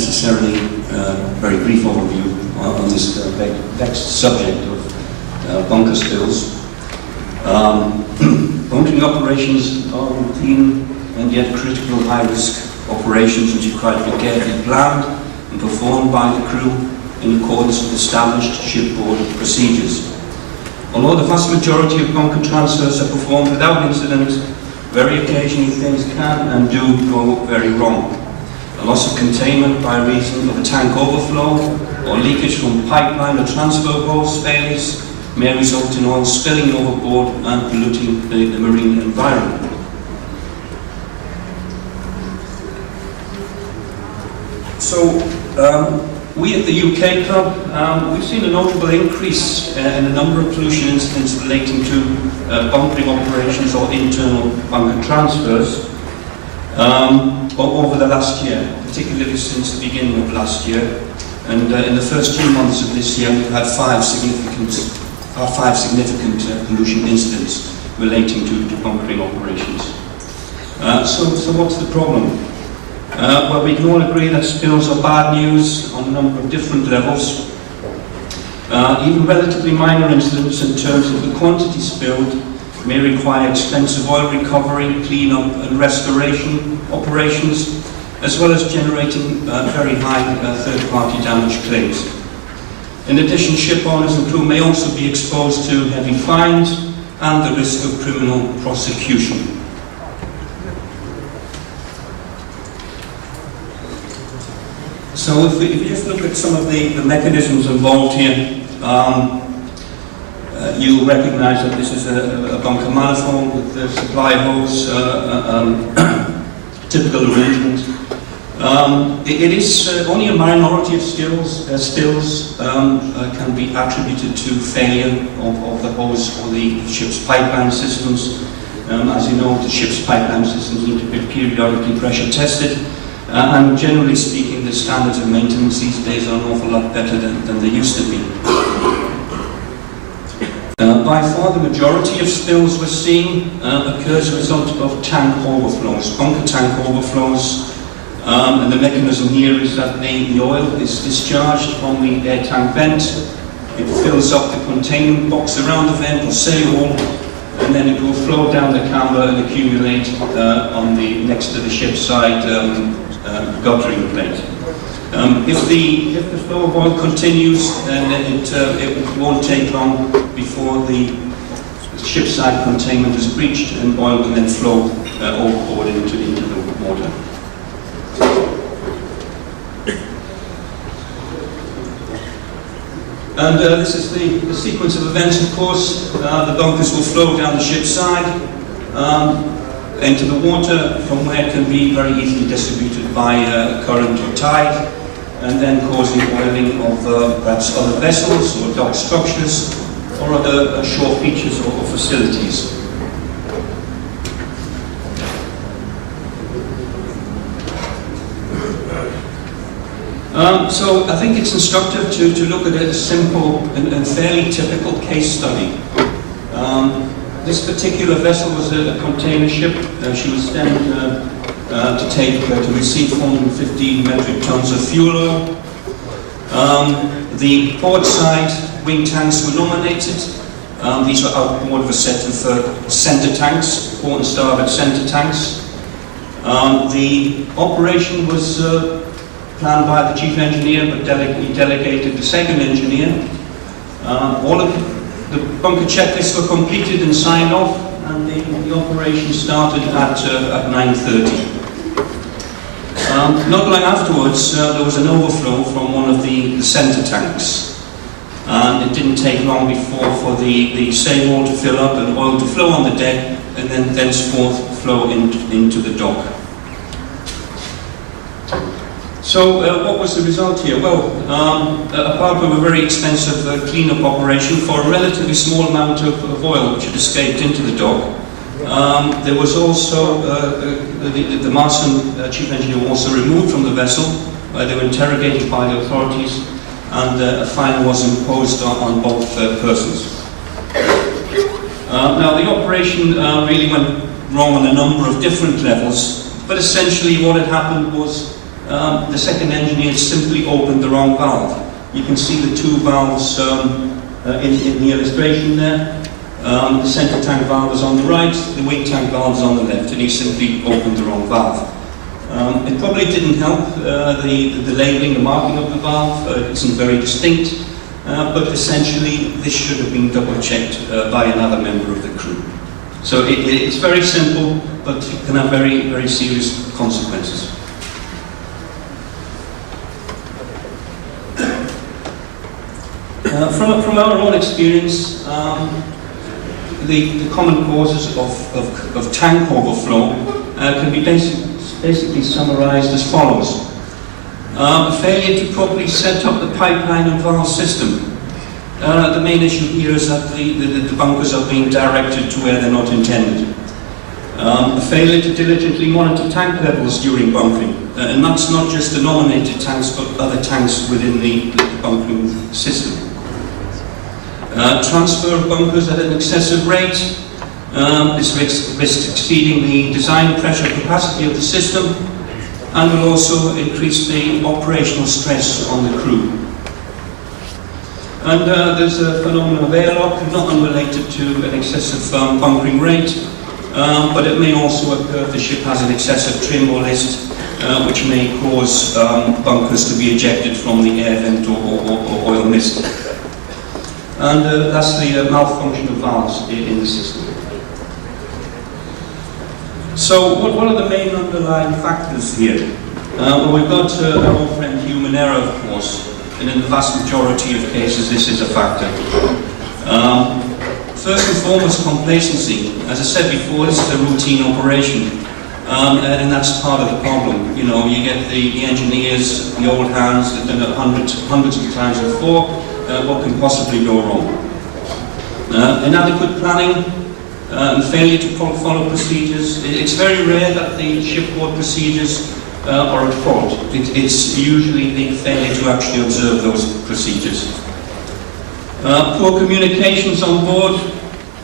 necessarily very brief overview on this vexed subject of bunker spills. Bunkering operations are routine and yet critical high-risk operations which require to be carefully planned and performed by the crew in accordance with established shipboard procedures. Although the vast majority of bunker transfers are performed without incident, very occasionally things can and do go very wrong. A loss of containment by reason of a tank overflow or leakage from pipeline or transfer hose failures may result in oil spilling overboard and polluting the marine environment. So, we at the UK Club, we've seen a notable increase in the number of pollution incidents relating to bunkering operations or internal bunker transfers over the last year, particularly since the beginning of last year. And in the first 2 months of this year, we've had five significant pollution incidents relating to bunkering operations. So what's the problem? Well, we can all agree that spills are bad news on a number of different levels. Even relatively minor incidents in terms of the quantity spilled may require expensive oil recovery, clean-up and restoration operations, as well as generating very high third-party damage claims. In addition, ship owners and crew may also be exposed to heavy fines and the risk of criminal prosecution. So if we just look at some of the mechanisms involved here, you'll recognise that this is a bunker manifold with the supply hose, typical arrangement. It is only a minority of spills can be attributed to failure of the hose or the ship's pipeline systems. As you know, the ship's pipeline systems need to be periodically pressure tested. And generally speaking, the standards of maintenance these days are an awful lot better than they used to be. By far the majority of spills we're seeing occurs as a result of tank overflows, bunker tank overflows. And the mechanism here is that the oil is discharged from the air tank vent. It fills up the containment box around the vent or sail hole, and then it will flow down the camber and accumulate on the next to the ship's side guttering plate. If the flow of oil continues, then it won't take long before the ship's side containment is breached, and oil will then flow overboard into the water. And this is the sequence of events, of course. The bunkers will flow down the ship's side into the water, from where it can be very easily distributed by current or tide, and then causing oiling of perhaps other vessels or dock structures or other shore features or facilities. So I think it's instructive to look at a simple and fairly typical case study. This particular vessel was a container ship. She was sent to receive 450 metric tons of fuel oil. The port side wing tanks were nominated. These were outboard of a set of center tanks, port and starboard center tanks. The operation was planned by the chief engineer, but he delegated the second engineer. All of the bunker checklists were completed and signed off, and the operation started at 9:30. Not long afterwards, there was an overflow from one of the center tanks, and it didn't take long before for the sail hole to fill up and oil to flow on the deck, and then thenceforth flow into the dock. So what was the result here? Well, apart from a very expensive clean-up operation for a relatively small amount of oil which had escaped into the dock, there was also, the Marston chief engineer also removed from the vessel. They were interrogated by the authorities, and a fine was imposed on both persons. Now, the operation really went wrong on a number of different levels, but essentially what had happened was the second engineer simply opened the wrong valve. You can see the two valves in the illustration there. The central tank valve is on the right, the wing tank valve is on the left, and he simply opened the wrong valve. It probably didn't help the labelling, the marking of the valve. It isn't very distinct, but essentially this should have been double-checked by another member of the crew. So it's very simple, but it can have very, very serious consequences. From our own experience, the common causes of tank overflow can be basically summarized as follows. Failure to properly set up the pipeline and valve system. The main issue here is that the bunkers are being directed to where they're not intended. Failure to diligently monitor tank levels during bunkering, and that's not just the nominated tanks but other tanks within the bunkering system. Transfer of bunkers at an excessive rate. This risks exceeding the design pressure capacity of the system and will also increase the operational stress on the crew. And there's a phenomenon of airlock, not unrelated to an excessive bunkering rate, but it may also occur if the ship has an excessive trim or list, which may cause bunkers to be ejected from the air vent or oil mist. And lastly, malfunction of valves in the system. So what are the main underlying factors here? Well, we've got our old friend human error, of course, and in the vast majority of cases this is a factor. First and foremost, complacency. As I said before, this is a routine operation, and that's part of the problem. You know, you get the engineers, the old hands that have done it hundreds of times before. What can possibly go wrong? Inadequate planning and failure to follow procedures. It's very rare that the shipboard procedures are at fault. It's usually the failure to actually observe those procedures. Poor communications on board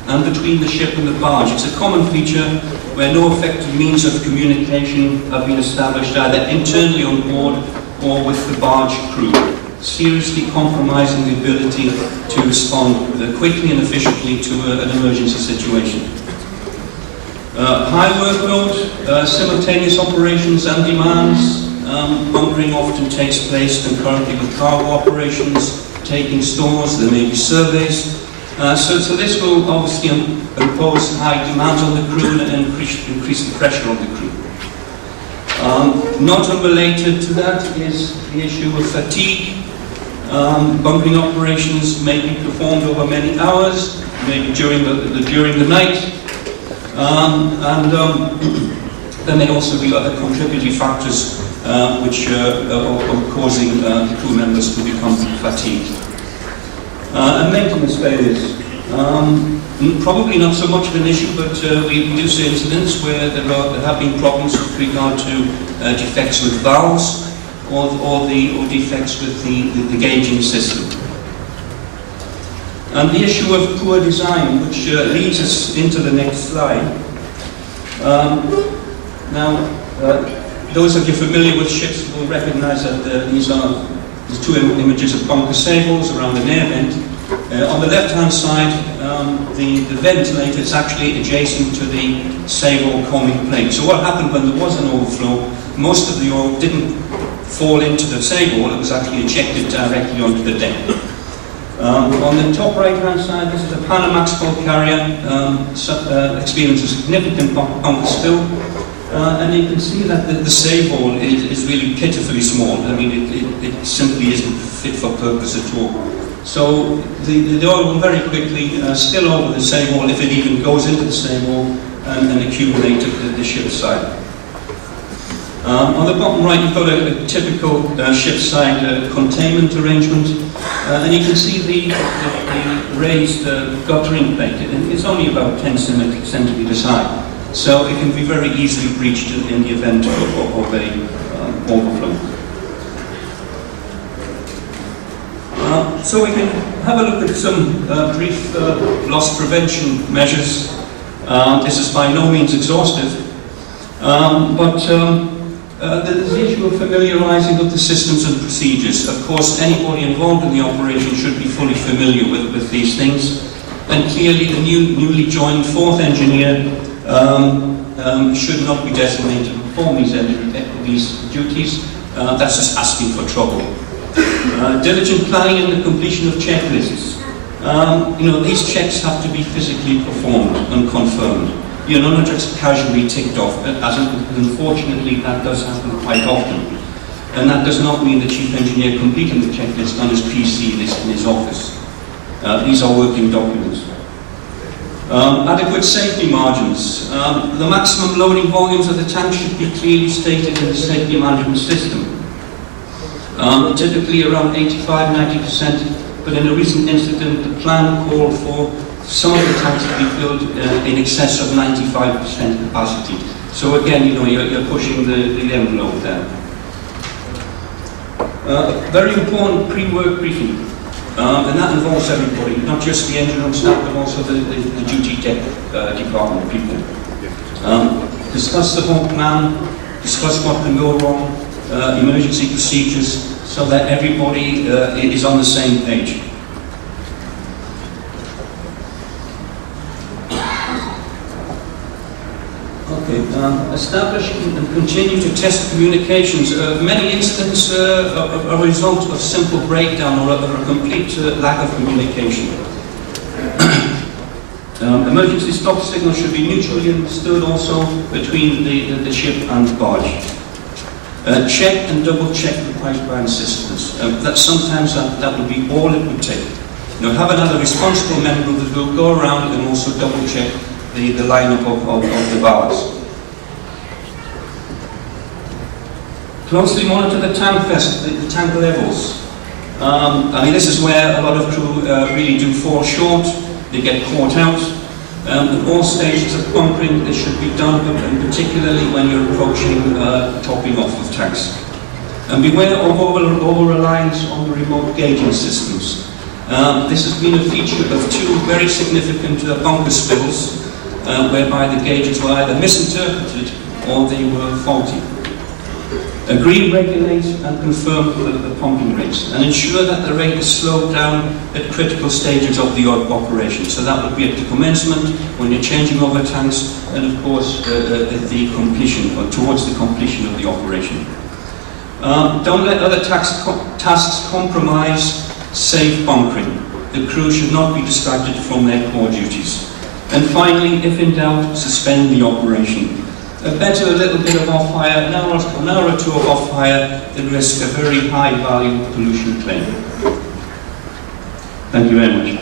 and between the ship and the barge. It's a common feature where no effective means of communication have been established either internally on board or with the barge crew, seriously compromising the ability to respond quickly and efficiently to an emergency situation. High workload, simultaneous operations and demands. Bunkering often takes place concurrently with cargo operations, taking stores, there may be surveys. So this will obviously impose high demands on the crew and increase the pressure on the crew. Not unrelated to that is the issue of fatigue. Bunkering operations may be performed over many hours, maybe during the night, and there may also be other contributory factors which are causing the crew members to become fatigued. And maintenance failures. Probably not so much of an issue, but we do see incidents where there have been problems with regard to defects with valves or defects with the gauging system. And the issue of poor design, which leads us into the next slide. Now, those of you familiar with ships will recognize that these are the two images of bunker sails around an air vent. On the left-hand side, the ventilator is actually adjacent to the sail combing plate. So what happened when there was an overflow, most of the oil didn't fall into the sail, it was actually ejected directly onto the deck. On the top right-hand side, this is a Panamax bulk carrier, experienced a significant bunker spill. And you can see that the save hole is really pitifully small. I mean, it simply isn't fit for purpose at all. So the oil will very quickly spill over the save hole, if it even goes into the save hole, and accumulate at the ship's side. On the bottom right, you've got a typical ship's side containment arrangement, and you can see the raised guttering plate. It's only about 10 centimeters high. So it can be very easily breached in the event of a overflow. So we can have a look at some brief loss prevention measures. This is by no means exhaustive, but There's the issue of familiarising with the systems and procedures. Of course, anybody involved in the operation should be fully familiar with these things. And clearly, the newly joined fourth engineer should not be designated to perform these duties. That's just asking for trouble. Diligent planning and the completion of checklists. These checks have to be physically performed and confirmed. You're not just casually ticked off, as unfortunately that does happen quite often. And that does not mean the chief engineer completing the checklist on his PC in his office. These are working documents. Adequate safety margins. The maximum loading volumes of the tank should be clearly stated in the safety management system. Typically around 85–90%, but in a recent incident the plan called for some of the tanks to be filled in excess of 95% capacity. So again, you're pushing the envelope there. Very important pre-work briefing. And that involves everybody, not just the engine room staff, but also the duty deck department people. Discuss the whole plan, discuss what can go wrong, emergency procedures, so that everybody is on the same page. Okay, establish and continue to test communications. Many incidents are a result of simple breakdown or a complete lack of communication. Emergency stop signals should be mutually understood also between the ship and the barge. Check and double check the pipeline systems. That sometimes that would be all it would take. Have another responsible member that will go around and also double check the lineup of the valves. Closely monitor the tank levels. This is where a lot of crew really do fall short. They get caught out. At all stages of bunkering, this should be done, and particularly when you're approaching topping off of tanks. And beware of over-reliance on the remote gauging systems. This has been a feature of two very significant bunker spills, whereby the gauges were either misinterpreted or they were faulty. Agree, regulate and confirm the pumping rates, and ensure that the rate is slowed down at critical stages of the operation. So that would be at the commencement, when you're changing over tanks, and of course at the completion, or towards the completion of the operation. Don't let other tasks compromise safe bunkering. The crew should not be distracted from their core duties. And finally, if in doubt, suspend the operation. Better a little bit of off-hire, an hour or two of off-hire, than risk a very high-value pollution claim. Thank you very much.